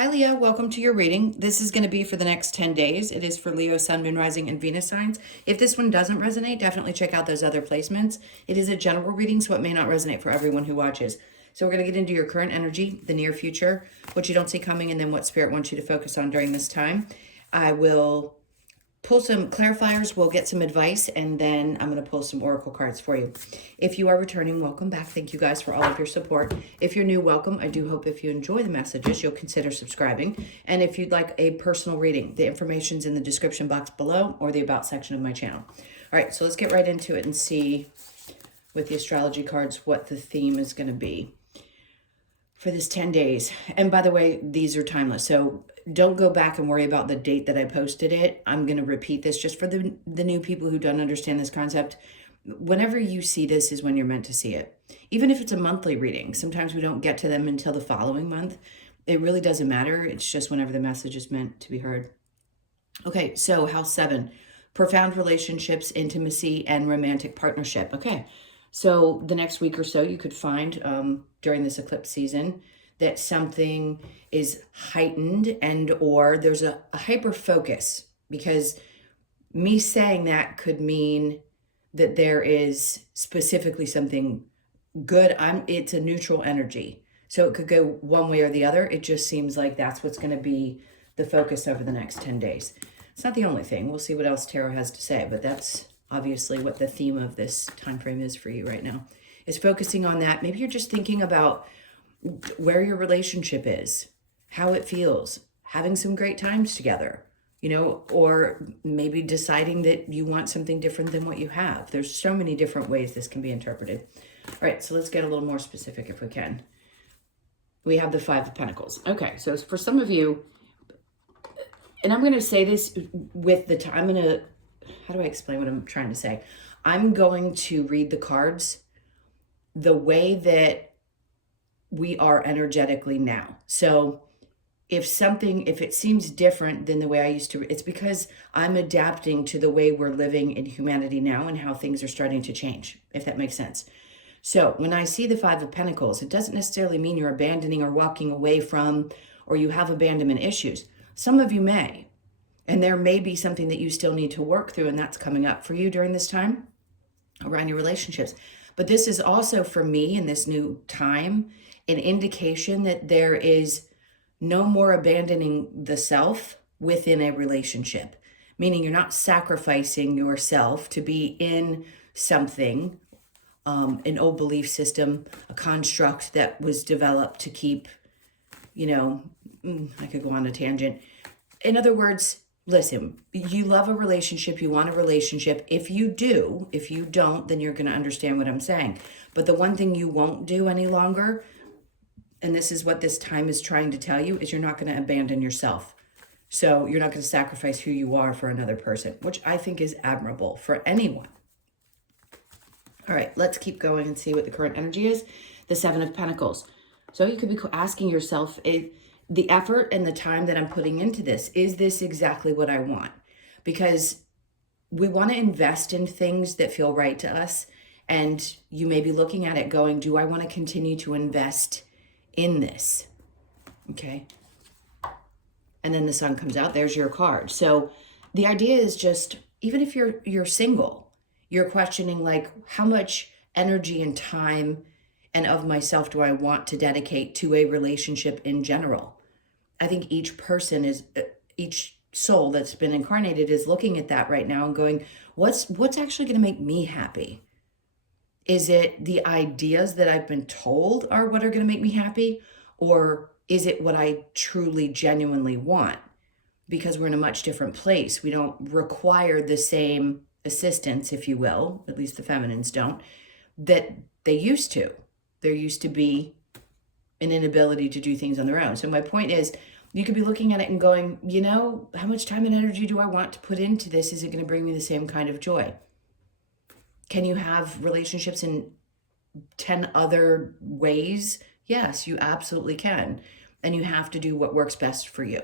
Hi, Leo. Welcome to your reading. This is going to be for the next 10 days. It is for Leo, Sun, Moon, Rising, and Venus signs. If this one doesn't resonate, definitely check out those other placements. It is a general reading, so it may not resonate for everyone who watches. So we're going to get into your current energy, the near future, what you don't see coming, and then what Spirit wants you to focus on during this time. I will pull some clarifiers, we'll get some advice, and then I'm going to pull some oracle cards for you. If you are returning, welcome back. Thank you guys for all of your support. If you're new, welcome. I do hope if you enjoy the messages, you'll consider subscribing. And if you'd like a personal reading, the information's in the description box below or the about section of my channel. All right, so let's get right into it and see with the astrology cards what the theme is going to be for this 10 days. And by the way, these are timeless, so don't go back and worry about the date that I posted it. I'm going to repeat this just for the new people who don't understand this concept. Whenever you see this is when you're meant to see it. Even if it's a monthly reading, sometimes we don't get to them until the following month. It really doesn't matter. It's just whenever the message is meant to be heard. Okay, so house 7, profound relationships, intimacy, and romantic partnership. Okay, so the next week or so you could find during this eclipse season that something is heightened and or there's a hyper focus, because me saying that could mean that there is specifically something good. It's a neutral energy, so it could go one way or the other. It just seems like that's what's going to be the focus over the next 10 days. It's not the only thing. We'll see what else tarot has to say, but that's obviously what the theme of this time frame is for you right now, is focusing on that. Maybe you're just thinking about where your relationship is, how it feels, having some great times together, or maybe deciding that you want something different than what you have. There's so many different ways this can be interpreted. All right, so let's get a little more specific if we can. We have the 5 of Pentacles. Okay, so for some of you, and I'm going to say this with the time, how do I explain what I'm trying to say? I'm going to read the cards the way that we are energetically now. So if it seems different than the way I used to, it's because I'm adapting to the way we're living in humanity now and how things are starting to change, if that makes sense. So when I see the 5 of Pentacles, it doesn't necessarily mean you're abandoning or walking away from, or you have abandonment issues. Some of you may, and there may be something that you still need to work through, and that's coming up for you during this time around your relationships. But this is also, for me, in this new time, an indication that there is no more abandoning the self within a relationship, meaning you're not sacrificing yourself to be in something, an old belief system, a construct that was developed to keep, I could go on a tangent. In other words, listen, you love a relationship, you want a relationship. If you do, if you don't, then you're going to understand what I'm saying. But the one thing you won't do any longer, and this is what this time is trying to tell you, is you're not going to abandon yourself. So you're not going to sacrifice who you are for another person, which I think is admirable for anyone. All right, let's keep going and see what the current energy is. The 7 of Pentacles. So you could be asking yourself, the effort and the time that I'm putting into this, is this exactly what I want? Because we want to invest in things that feel right to us. And you may be looking at it going, do I want to continue to invest in this? Okay. And then the Sun comes out. There's your card. So the idea is just, even if you're single, you're questioning, like, how much energy and time and of myself do I want to dedicate to a relationship in general? I think each person each soul that's been incarnated is looking at that right now and going, what's actually going to make me happy? Is it the ideas that I've been told are what are going to make me happy? Or is it what I truly, genuinely want? Because we're in a much different place. We don't require the same assistance, if you will, at least the feminines don't, that they used to. There used to be an inability to do things on their own. So my point is, you could be looking at it and going, how much time and energy do I want to put into this? Is it going to bring me the same kind of joy? Can you have relationships in 10 other ways? Yes, you absolutely can. And you have to do what works best for you.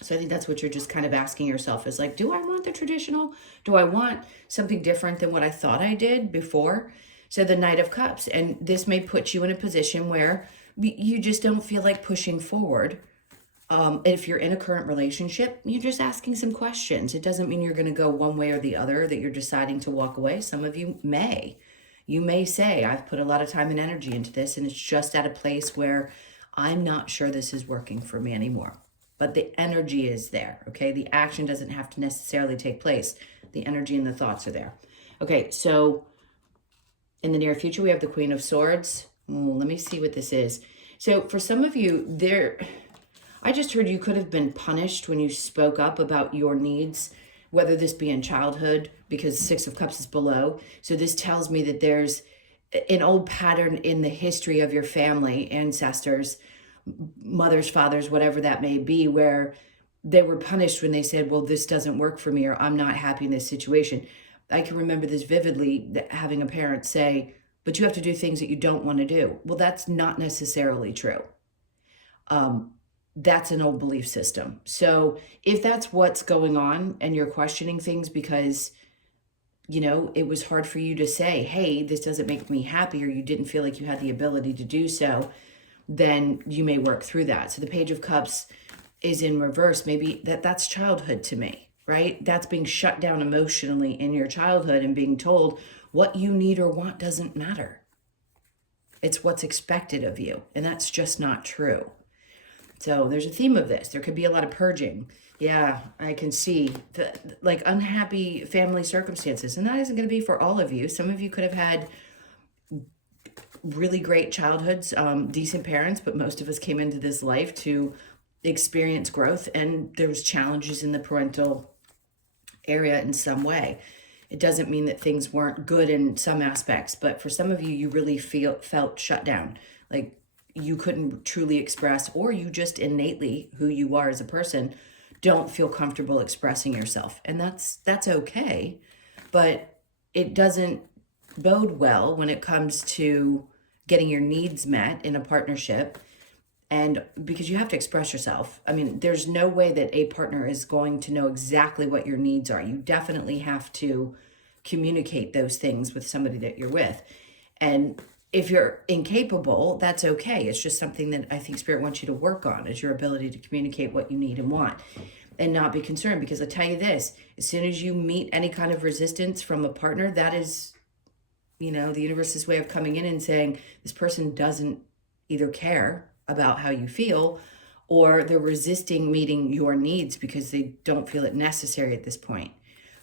So I think that's what you're just kind of asking yourself, is like, do I want the traditional? Do I want something different than what I thought I did before? So the Knight of Cups, and this may put you in a position where you just don't feel like pushing forward If you're in a current relationship, you're just asking some questions. It doesn't mean you're going to go one way or the other, that you're deciding to walk away. Some of you may. You may say, I've put a lot of time and energy into this, and it's just at a place where I'm not sure this is working for me anymore. But the energy is there, okay? The action doesn't have to necessarily take place. The energy and the thoughts are there. Okay, so in the near future, we have the Queen of Swords. Let me see what this is. So for some of you, I just heard you could have been punished when you spoke up about your needs, whether this be in childhood, because Six of Cups is below. So this tells me that there's an old pattern in the history of your family, ancestors, mothers, fathers, whatever that may be, where they were punished when they said, well, this doesn't work for me, or I'm not happy in this situation. I can remember this vividly, having a parent say, but you have to do things that you don't want to do. Well, that's not necessarily true. That's an old belief system. So if that's what's going on and you're questioning things because, you know, it was hard for you to say, hey, this doesn't make me happy, or you didn't feel like you had the ability to do so, then you may work through that. So the Page of Cups is in reverse. Maybe that's childhood to me, right? That's being shut down emotionally in your childhood and being told what you need or want doesn't matter. It's what's expected of you. And that's just not true. So there's a theme of this. There could be a lot of purging. Yeah, I can see like unhappy family circumstances. And that isn't going to be for all of you. Some of you could have had really great childhoods, decent parents, but most of us came into this life to experience growth, and there was challenges in the parental area in some way. It doesn't mean that things weren't good in some aspects, but for some of you, you really felt shut down. Like you couldn't truly express, or you just innately, who you are as a person, don't feel comfortable expressing yourself. And that's okay, but it doesn't bode well when it comes to getting your needs met in a partnership. And because you have to express yourself. I mean, there's no way that a partner is going to know exactly what your needs are. You definitely have to communicate those things with somebody that you're with. And if you're incapable, that's okay. It's just something that I think Spirit wants you to work on, is your ability to communicate what you need and want and not be concerned. Because I tell you this, as soon as you meet any kind of resistance from a partner, that is, you know, the universe's way of coming in and saying, this person doesn't either care about how you feel, or they're resisting meeting your needs because they don't feel it necessary at this point.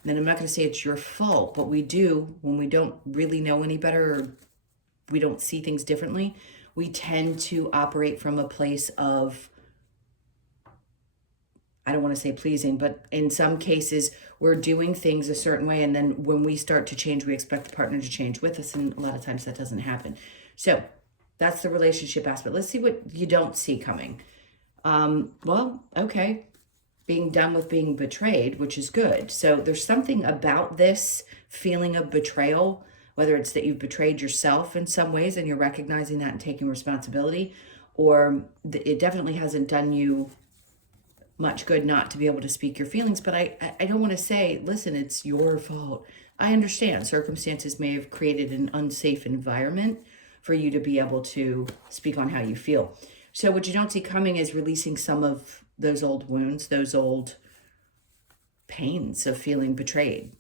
And then I'm not going to say it's your fault, but we do, when we don't really know any better, or we don't see things differently, we tend to operate from a place of, I don't want to say pleasing, but in some cases we're doing things a certain way, and then when we start to change, we expect the partner to change with us, and a lot of times that doesn't happen. So that's the relationship aspect. Let's see what you don't see coming. Well, okay. Being done with being betrayed, which is good. So there's something about this feeling of betrayal, whether it's that you've betrayed yourself in some ways and you're recognizing that and taking responsibility, or it definitely hasn't done you much good not to be able to speak your feelings. But I don't want to say, listen, it's your fault. I understand circumstances may have created an unsafe environment for you to be able to speak on how you feel. So what you don't see coming is releasing some of those old wounds, those old pains of feeling betrayed.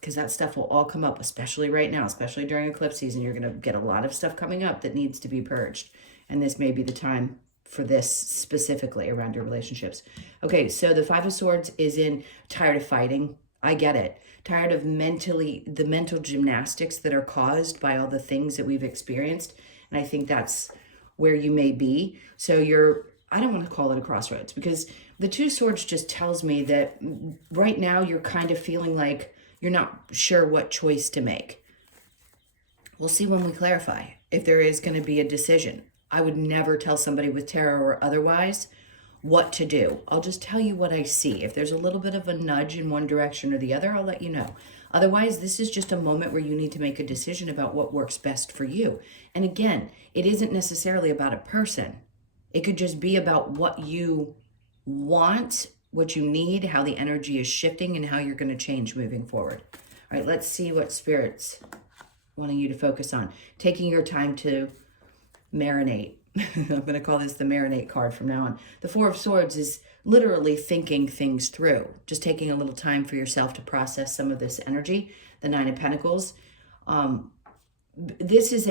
Because that stuff will all come up, especially right now, especially during eclipse season. You're going to get a lot of stuff coming up that needs to be purged. And this may be the time for this specifically around your relationships. Okay, so the Five of Swords is in tired of fighting. I get it. Tired of the mental gymnastics that are caused by all the things that we've experienced. And I think that's where you may be. So I don't want to call it a crossroads, because the Two of Swords just tells me that right now you're kind of feeling like you're not sure what choice to make. We'll see when we clarify if there is going to be a decision. I would never tell somebody with tarot or otherwise what to do. I'll just tell you what I see. If there's a little bit of a nudge in one direction or the other, I'll let you know. Otherwise, this is just a moment where you need to make a decision about what works best for you. And again, it isn't necessarily about a person. It could just be about what you want, what you need, how the energy is shifting, and how you're going to change moving forward. All right, let's see what Spirit's wanting you to focus on. Taking your time to marinate I'm going to call this the marinate card from now on. The Four of Swords is literally thinking things through, just taking a little time for yourself to process some of this energy. The Nine of Pentacles. This is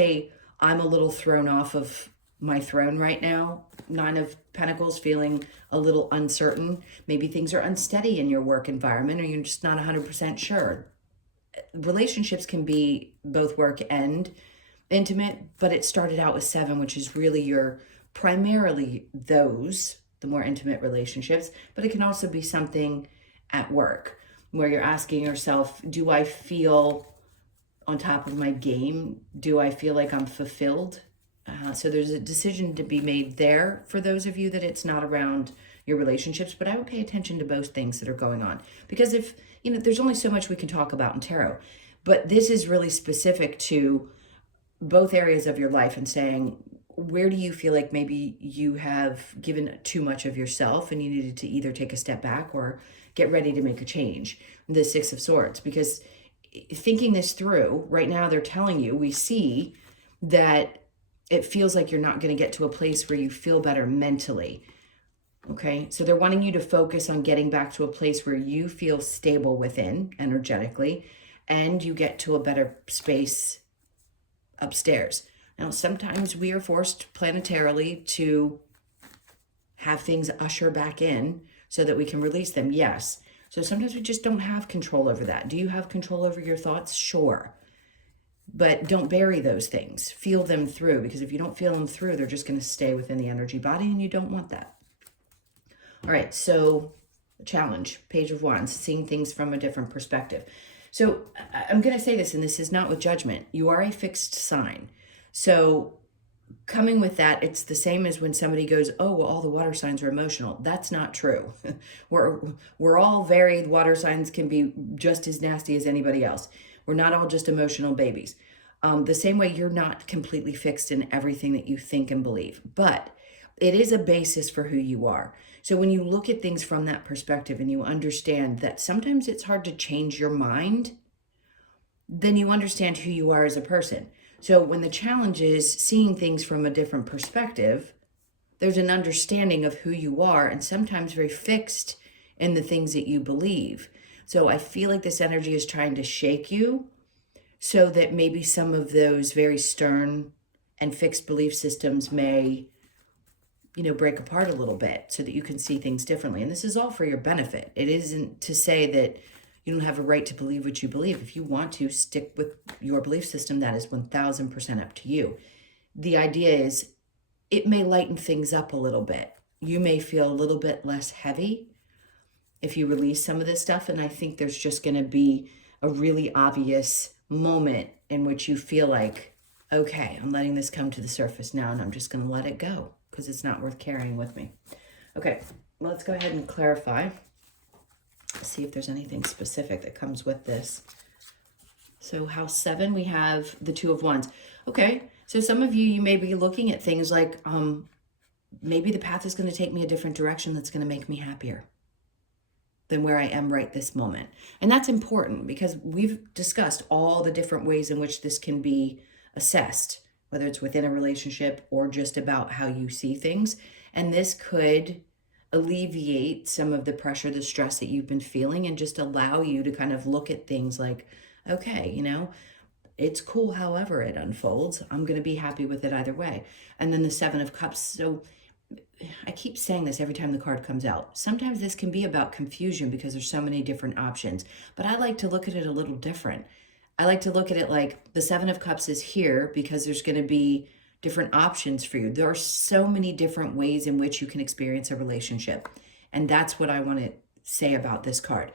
I'm a little thrown off of my throne right now. Nine of Pentacles, feeling a little uncertain. Maybe things are unsteady in your work environment, or you're just not 100% sure. Relationships can be both work and intimate, but it started out with 7, which is really your primarily the more intimate relationships, but it can also be something at work where you're asking yourself, do I feel on top of my game? Do I feel like I'm fulfilled? So there's a decision to be made there for those of you that it's not around your relationships, but I would pay attention to both things that are going on, because if, there's only so much we can talk about in tarot, but this is really specific to both areas of your life and saying, where do you feel like maybe you have given too much of yourself and you needed to either take a step back or get ready to make a change? The Six of Swords, because thinking this through right now, they're telling you, we see that it feels like you're not going to get to a place where you feel better mentally. Okay, so they're wanting you to focus on getting back to a place where you feel stable within energetically, and you get to a better space upstairs. Now, sometimes we are forced planetarily to have things usher back in so that we can release them. Yes. So sometimes we just don't have control over that. Do you have control over your thoughts? Sure. But don't bury those things. Feel them through, because if you don't feel them through, they're just going to stay within the energy body, and you don't want that. All right, so challenge, Page of Wands, seeing things from a different perspective. So I'm going to say this, and this is not with judgment. You are a fixed sign. So coming with that, it's the same as when somebody goes, oh, well, all the water signs are emotional. That's not true. We're all varied. Water signs can be just as nasty as anybody else. We're not all just emotional babies. The same way you're not completely fixed in everything that you think and believe, but it is a basis for who you are. So when you look at things from that perspective and you understand that sometimes it's hard to change your mind, then you understand who you are as a person. So when the challenge is seeing things from a different perspective, there's an understanding of who you are, and sometimes very fixed in the things that you believe. So I feel like this energy is trying to shake you so that maybe some of those very stern and fixed belief systems may, break apart a little bit so that you can see things differently. And this is all for your benefit. It isn't to say that you don't have a right to believe what you believe. If you want to stick with your belief system, that is 1000% up to you. The idea is it may lighten things up a little bit. You may feel a little bit less heavy if you release some of this stuff. And I think there's just going to be a really obvious moment in which you feel like, okay, I'm letting this come to the surface now, and I'm just going to let it go because it's not worth carrying with me. Okay, let's go ahead and clarify. See if there's anything specific that comes with this. So house 7, we have the Two of Wands. Okay, so some of you may be looking at things like, maybe the path is going to take me a different direction that's going to make me happier than where I am right this moment. And that's important because we've discussed all the different ways in which this can be assessed, whether it's within a relationship or just about how you see things. And this could alleviate some of the pressure, the stress that you've been feeling, and just allow you to kind of look at things like, okay, it's cool however it unfolds. I'm going to be happy with it either way. And then the Seven of Cups. So I keep saying this every time the card comes out. Sometimes this can be about confusion because there's so many different options, but I like to look at it a little different. I like to look at it like the Seven of Cups is here because there's going to be different options for you. There are so many different ways in which you can experience a relationship. And that's what I want to say about this card.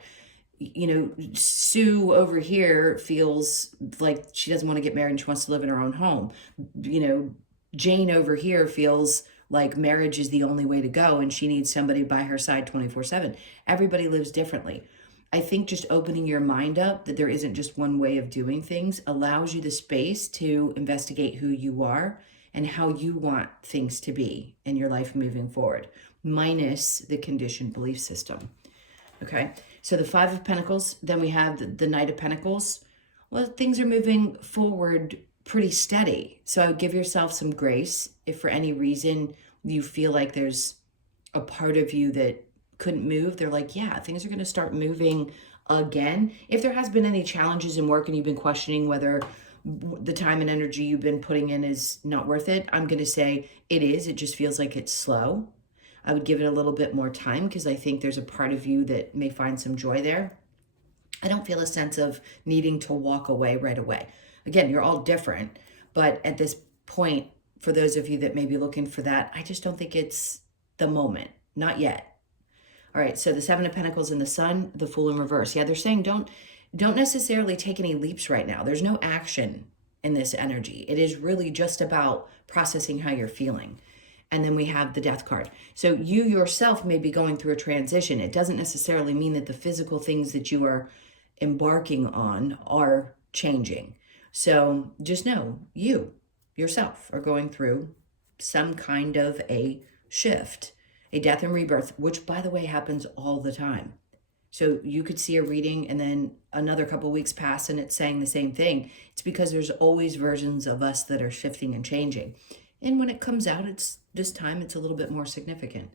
Sue over here feels like she doesn't want to get married and she wants to live in her own home. Jane over here feels like marriage is the only way to go and she needs somebody by her side 24/7. Everybody lives differently. I think just opening your mind up that there isn't just one way of doing things allows you the space to investigate who you are and how you want things to be in your life moving forward, minus the conditioned belief system. Okay, so the Five of Pentacles, then we have the Knight of Pentacles. Well, things are moving forward pretty steady. So I would give yourself some grace if for any reason you feel like there's a part of you that couldn't move. They're like, yeah, things are going to start moving again. If there has been any challenges in work and you've been questioning whether the time and energy you've been putting in is not worth it, I'm going to say it is. It just feels like it's slow. I would give it a little bit more time because I think there's a part of you that may find some joy there. I don't feel a sense of needing to walk away right away. Again, you're all different, but at this point, for those of you that may be looking for that, I just don't think it's the moment. Not yet. All right, so the Seven of Pentacles and the Sun, the Fool in reverse. Yeah, they're saying don't necessarily take any leaps right now. There's no action in this energy. It is really just about processing how you're feeling. And then we have the Death card. So you yourself may be going through a transition. It doesn't necessarily mean that the physical things that you are embarking on are changing. So just know you yourself are going through some kind of a shift, a death and rebirth, which by the way happens all the time. So you could see a reading and then another couple weeks pass and it's saying the same thing. It's because there's always versions of us that are shifting and changing. And when it comes out, it's this time it's a little bit more significant.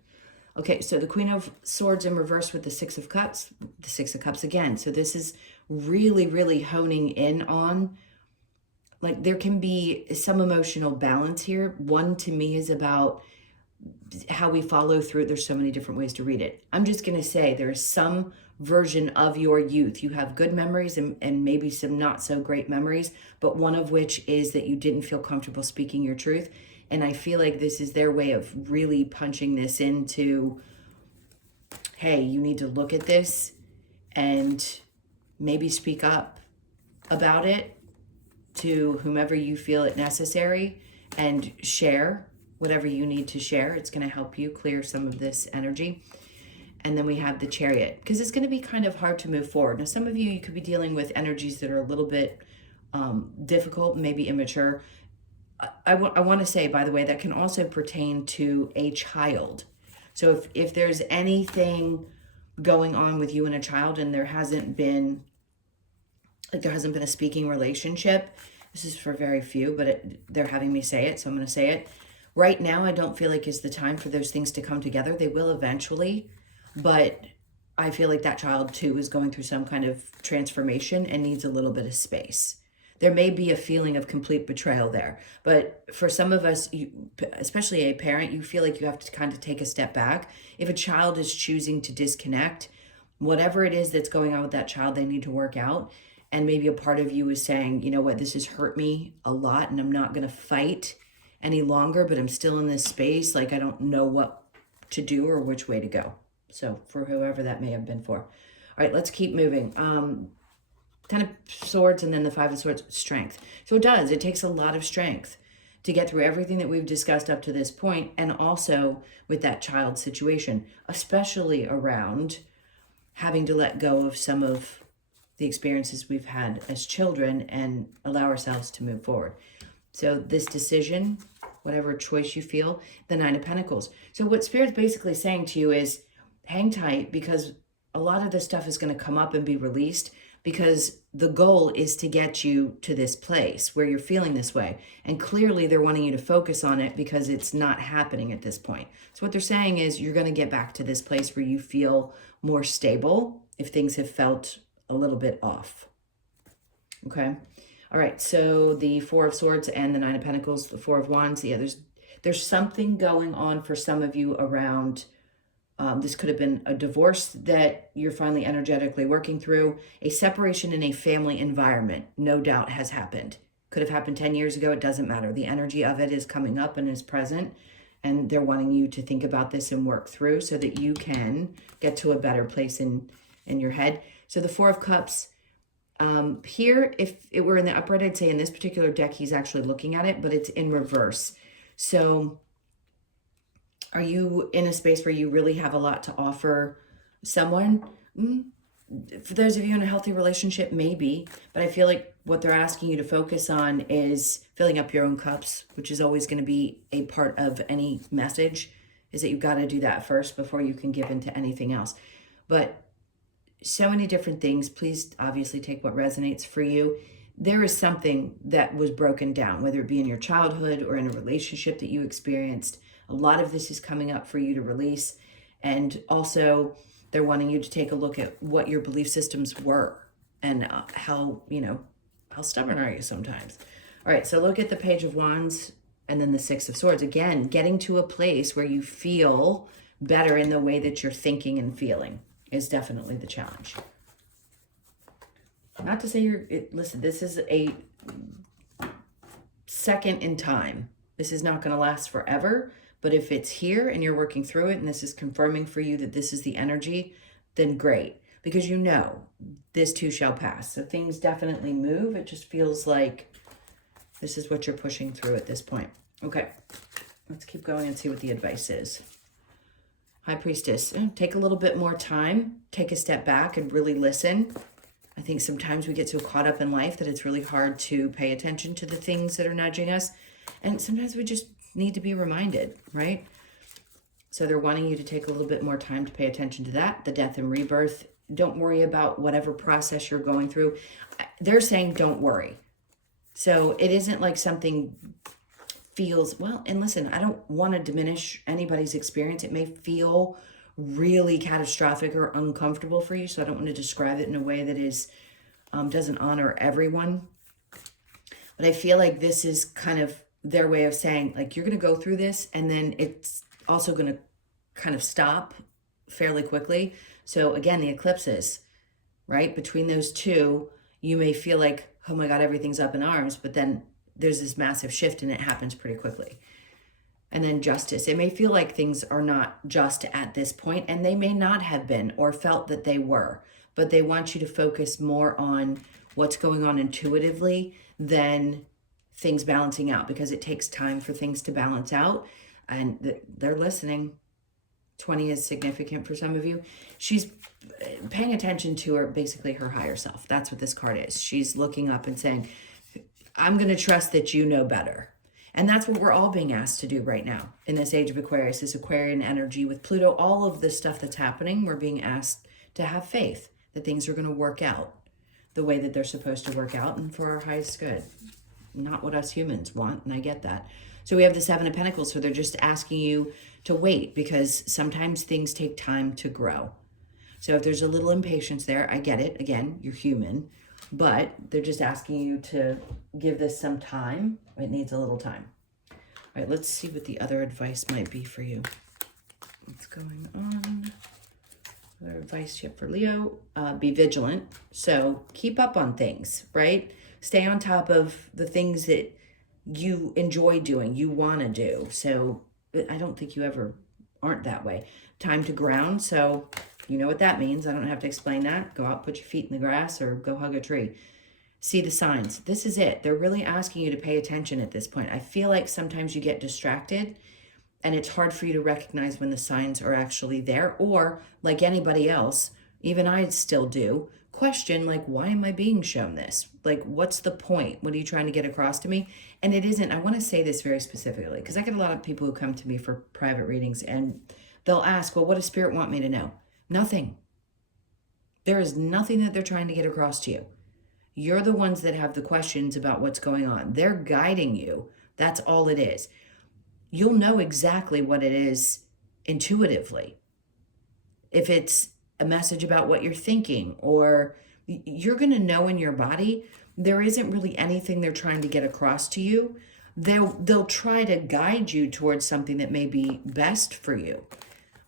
Okay, so the Queen of Swords in reverse with the Six of Cups, the Six of Cups again. So this is really, really honing in on, like there can be some emotional balance here. One to me is about how we follow through. There's so many different ways to read it. I'm just going to say there's some version of your youth. You have good memories and maybe some not so great memories, but one of which is that you didn't feel comfortable speaking your truth. And I feel like this is their way of really punching this into, hey, you need to look at this and maybe speak up about it to whomever you feel it necessary and share whatever you need to share. It's going to help you clear some of this energy. And then we have the Chariot, because it's going to be kind of hard to move forward. Now, some of you could be dealing with energies that are a little bit difficult, maybe immature. I want to say, by the way, that can also pertain to a child. So if there's anything going on with you and a child and there hasn't been a speaking relationship, this is for very few, but they're having me say it, so I'm going to say it. Right now, I don't feel like is the time for those things to come together. They will eventually, but I feel like that child too is going through some kind of transformation and needs a little bit of space. There may be a feeling of complete betrayal there, but for some of us, especially a parent, you feel like you have to kind of take a step back. If a child is choosing to disconnect, whatever it is that's going on with that child, they need to work out. And maybe a part of you is saying, you know what, this has hurt me a lot and I'm not going to fight any longer, but I'm still in this space. Like I don't know what to do or which way to go. So for whoever that may have been for. All right, let's keep moving. Ten of Swords and then the Five of Swords, strength. So it takes a lot of strength to get through everything that we've discussed up to this point, and also with that child situation, especially around having to let go of some of the experiences we've had as children and allow ourselves to move forward. So this decision, whatever choice you feel, the Nine of Pentacles. So what Spirit's basically saying to you is hang tight, because a lot of this stuff is going to come up and be released, because the goal is to get you to this place where you're feeling this way. And clearly they're wanting you to focus on it because it's not happening at this point. So what they're saying is you're going to get back to this place where you feel more stable if things have felt a little bit off. Okay. All right. So the Four of Swords and the Nine of Pentacles, the Four of Wands. Yeah, there's something going on for some of you around. This could have been a divorce that you're finally energetically working through. A separation in a family environment, no doubt, has happened. Could have happened 10 years ago. It doesn't matter. The energy of it is coming up and is present. And they're wanting you to think about this and work through so that you can get to a better place in your head. So the Four of Cups, here, if it were in the upright, I'd say in this particular deck, he's actually looking at it, but it's in reverse. So are you in a space where you really have a lot to offer someone? For those of you in a healthy relationship, maybe. But I feel like what they're asking you to focus on is filling up your own cups, which is always going to be a part of any message, is that you've got to do that first before you can give into anything else. But so many different things. Please obviously take what resonates for you. there is something that was broken down, whether it be in your childhood or in a relationship that you experienced. A lot of this is coming up for you to release. And also, they're wanting you to take a look at what your belief systems were and how, how stubborn are you sometimes? All right, so look at the Page of Wands and then the Six of Swords. Again, getting to a place where you feel better in the way that you're thinking and feeling is definitely the challenge. Not to say listen, this is a second in time. This is not going to last forever, but if it's here and you're working through it and this is confirming for you that this is the energy, then great. Because this too shall pass. So things definitely move. It just feels like this is what you're pushing through at this point. Okay, let's keep going and see what the advice is. High Priestess, take a little bit more time. Take a step back and really listen. I think sometimes we get so caught up in life that it's really hard to pay attention to the things that are nudging us. And sometimes we just need to be reminded, right? So they're wanting you to take a little bit more time to pay attention to that, the death and rebirth. Don't worry about whatever process you're going through. They're saying don't worry. So it isn't like something feels, well, and listen, I don't want to diminish anybody's experience. It may feel really catastrophic or uncomfortable for you, so I don't want to describe it in a way that is doesn't honor everyone. But I feel like this is kind of their way of saying, like, you're going to go through this, and then it's also going to kind of stop fairly quickly. So again, the eclipses, right? Between those two, you may feel like, oh my God, everything's up in arms, but then there's this massive shift and it happens pretty quickly. And then Justice. It may feel like things are not just at this point, and they may not have been or felt that they were, but they want you to focus more on what's going on intuitively than things balancing out, because it takes time for things to balance out. And they're listening. 20 is significant for some of you. She's paying attention to basically her higher self. That's what this card is. She's looking up and saying, I'm going to trust that you know better. And that's what we're all being asked to do right now in this age of Aquarius, this Aquarian energy with Pluto, all of this stuff that's happening. We're being asked to have faith that things are going to work out the way that they're supposed to work out and for our highest good. Not what us humans want, and I get that. So we have the Seven of Pentacles, so they're just asking you to wait, because sometimes things take time to grow. So if there's a little impatience there, I get it. Again, you're human, but they're just asking you to give this some time. It needs a little time. All right, let's see what the other advice might be for you. What's going on? Other advice yet for Leo? Be vigilant. So keep up on things, right? Stay on top of the things that you enjoy doing, you want to do. So I don't think you ever aren't that way. Time to ground. So you know what that means. I don't have to explain that. Go out, put your feet in the grass, or go hug a tree. See the signs. This is it. They're really asking you to pay attention at this point. I feel like sometimes you get distracted and it's hard for you to recognize when the signs are actually there, or like anybody else, even I still do, question, like, why am I being shown this? Like, what's the point? What are you trying to get across to me? And it isn't, I want to say this very specifically, because I get a lot of people who come to me for private readings and they'll ask, well, what does Spirit want me to know? Nothing. There is nothing that they're trying to get across to you. You're the ones that have the questions about what's going on. They're guiding you. That's all it is. You'll know exactly what it is intuitively. If it's a message about what you're thinking, or you're going to know in your body, there isn't really anything they're trying to get across to you. They'll try to guide you towards something that may be best for you,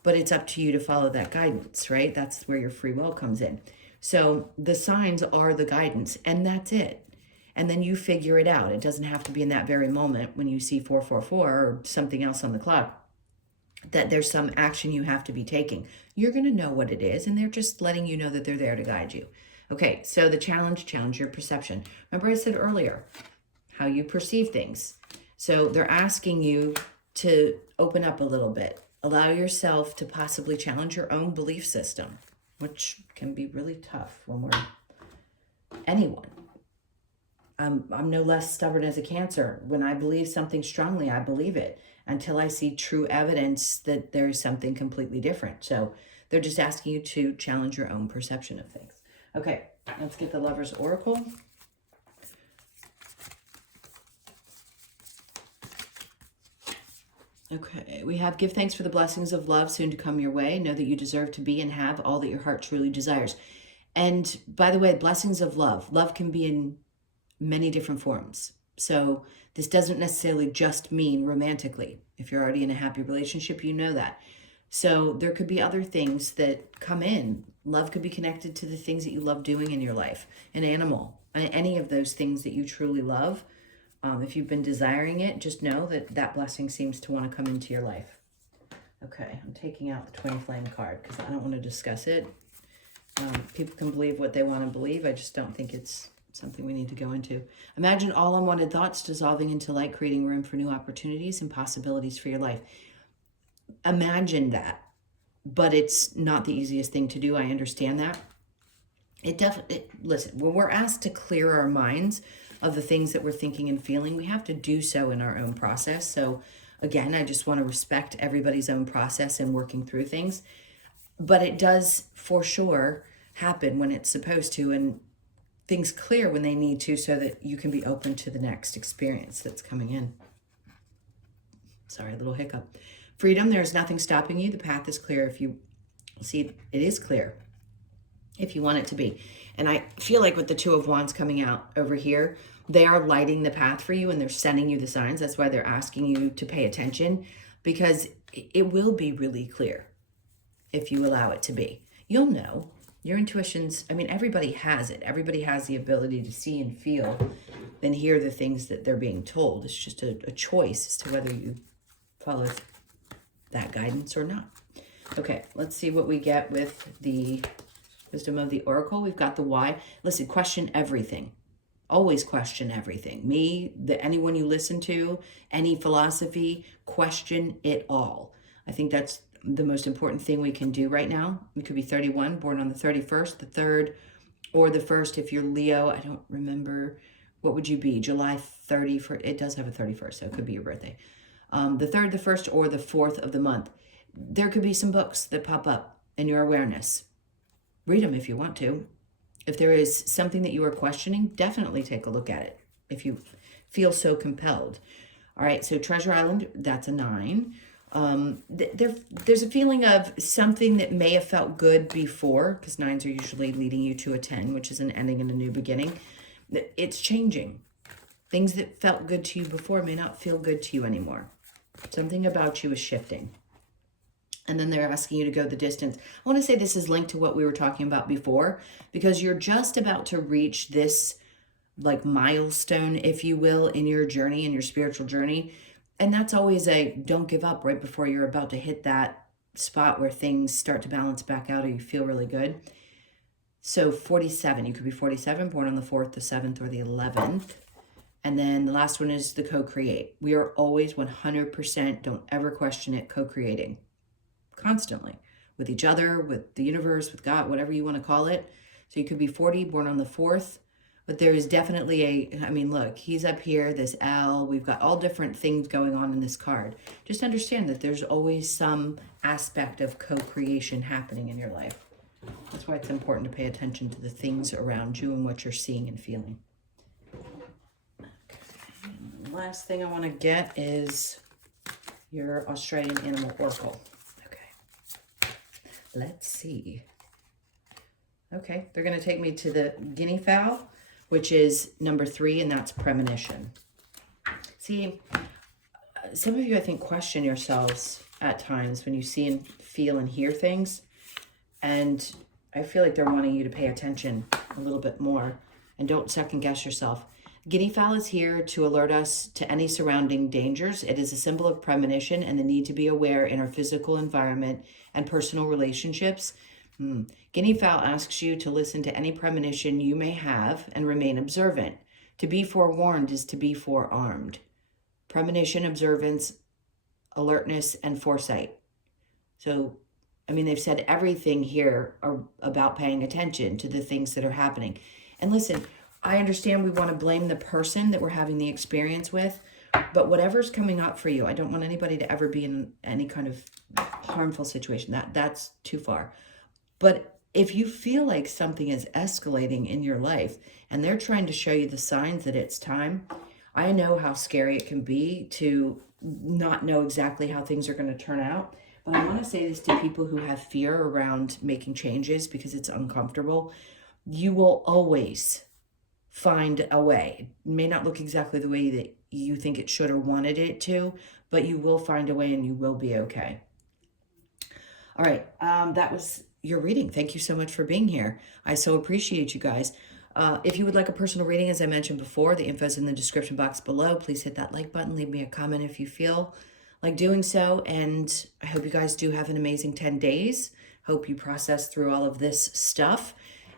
but it's up to you to follow that guidance, right? That's where your free will comes in. So the signs are the guidance, and that's it. And then you figure it out. It doesn't have to be in that very moment when you see 444 or something else on the clock that there's some action you have to be taking. You're going to know what it is, and they're just letting you know that they're there to guide you. Okay, so the challenge your perception. Remember I said earlier how you perceive things. So they're asking you to open up a little bit. Allow yourself to possibly challenge your own belief system, which can be really tough when we're anyone. I'm no less stubborn as a Cancer. When I believe something strongly, I believe it until I see true evidence that there's something completely different. So they're just asking you to challenge your own perception of things. Okay, let's get the Lover's Oracle. Okay, we have give thanks for the blessings of love soon to come your way. Know that you deserve to be and have all that your heart truly desires. And by the way, blessings of love. Love can be in many different forms. So this doesn't necessarily just mean romantically. If you're already in a happy relationship, you know that. So there could be other things that come in. Love could be connected to the things that you love doing in your life, an animal, any of those things that you truly love. If you've been desiring it, just know that that blessing seems to want to come into your life. Okay, I'm taking out the Twin Flame card because I don't want to discuss it. People can believe what they want to believe. I just don't think it's something we need to go into. Imagine all unwanted thoughts dissolving into light, creating room for new opportunities and possibilities for your life. Imagine that, but it's not the easiest thing to do. I understand that. Listen, when we're asked to clear our minds of the things that we're thinking and feeling, we have to do so in our own process. So again, I just want to respect everybody's own process in working through things. But it does for sure happen when it's supposed to, and things clear when they need to, so that you can be open to the next experience that's coming in. Sorry, a little hiccup. Freedom, there's nothing stopping you. The path is clear. If you see, it is clear if you want it to be. And I feel like with the Two of Wands coming out over here, they are lighting the path for you and they're sending you the signs. That's why they're asking you to pay attention, because it will be really clear if you allow it to be. You'll know. Your intuition's, I mean, everybody has it. Everybody has the ability to see and feel and hear the things that they're being told. It's just a choice as to whether you follow that guidance or not. Okay, let's see what we get with the wisdom of the oracle. We've got the why. Listen, question everything. Always question everything. Anyone you listen to, any philosophy, question it all. I think that's the most important thing we can do right now. You could be 31, born on the 31st, the 3rd, or the 1st if you're Leo. I don't remember. What would you be? July 31st. It does have a 31st, so it could be your birthday. The 3rd, the 1st, or the 4th of the month. There could be some books that pop up in your awareness. Read them if you want to. If there is something that you are questioning, definitely take a look at it if you feel so compelled. All right, so Treasure Island, that's a 9. There's a feeling of something that may have felt good before, because 9s are usually leading you to a 10, which is an ending and a new beginning. It's changing. Things that felt good to you before may not feel good to you anymore. Something about you is shifting. And then they're asking you to go the distance. I want to say this is linked to what we were talking about before, because you're just about to reach this like milestone, if you will, in your journey, in your spiritual journey. And that's always a don't give up right before you're about to hit that spot where things start to balance back out or you feel really good. So 47, you could be 47, born on the 4th, the 7th, or the 11th. And then the last one is the co-create. We are always 100%, don't ever question it, co-creating. Constantly. With each other, with the universe, with God, whatever you want to call it. So you could be 40, born on the 4th. But there is definitely look, he's up here, this L. We've got all different things going on in this card. Just understand that there's always some aspect of co-creation happening in your life. That's why it's important to pay attention to the things around you and what you're seeing and feeling. Okay. And the last thing I want to get is your Australian Animal Oracle. Okay. Let's see. Okay, they're going to take me to the guinea fowl, which is number 3, and that's premonition. See, some of you, I think, question yourselves at times when you see and feel and hear things. And I feel like they're wanting you to pay attention a little bit more and don't second guess yourself. Guinea fowl is here to alert us to any surrounding dangers. It is a symbol of premonition and the need to be aware in our physical environment and personal relationships. Guinea fowl asks you to listen to any premonition you may have and remain observant. To be forewarned is to be forearmed. Premonition, observance, alertness, and foresight. So, they've said everything here about paying attention to the things that are happening. And listen, I understand we want to blame the person that we're having the experience with, but whatever's coming up for you, I don't want anybody to ever be in any kind of harmful situation. That's too far. But if you feel like something is escalating in your life and they're trying to show you the signs that it's time, I know how scary it can be to not know exactly how things are going to turn out. But I want to say this to people who have fear around making changes because it's uncomfortable. You will always find a way. It may not look exactly the way that you think it should or wanted it to, but you will find a way and you will be okay. All right, that was your reading. Thank you so much for being here. I so appreciate you guys. If you would like a personal reading, as I mentioned before, the info is in the description box below. Please hit that like button. Leave me a comment if you feel like doing so. And I hope you guys do have an amazing 10 days. Hope you process through all of this stuff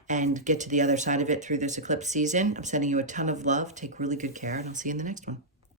and get to the other side of it through this eclipse season. I'm sending you a ton of love. Take really good care, and I'll see you in the next one.